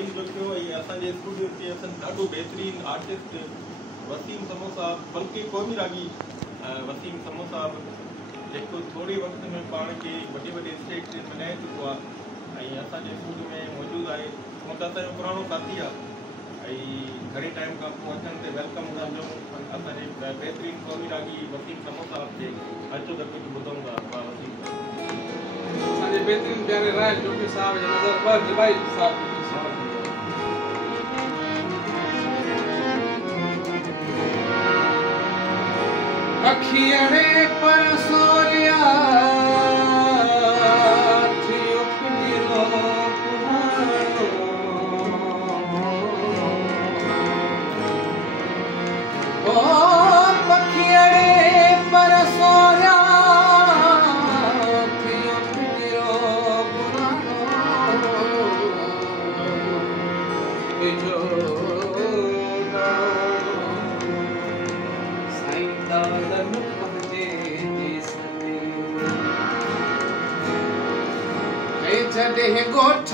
फरमाइश रखियो ऐं असांजे स्टूडियो ते असां ॾाढो बहितरीन आर्टिस्ट वसीम समो साहब बल्कि क़ौमी रागी वसीम समो साहब जेको थोड़े वक़्त में पाण खे वॾे वॾे स्टेज ते मल्हाए चुको आहे ऐं असांजे स्टूडियो में मौजूदु आहे हूअं त असांजो पुराणो साथी आहे ऐं घणे टाइम खां पोइ अचनि ते वेलकम कंदो असांजे बहितरीन क़ौमी रागी वसीम समो साहब खे अचो त कुझु ॿुधूं था वाह वसीम असांजे बहितरीन प्यारे रायल जोगी साहब जे नज़र पर जबाइल साहब अखियड़े पर सोरिया थियो पिंजरो पुराणो ओ पखियड़े पर सोरिया थियो पिंजरो पुराणो जो जॾहिं ॻोठ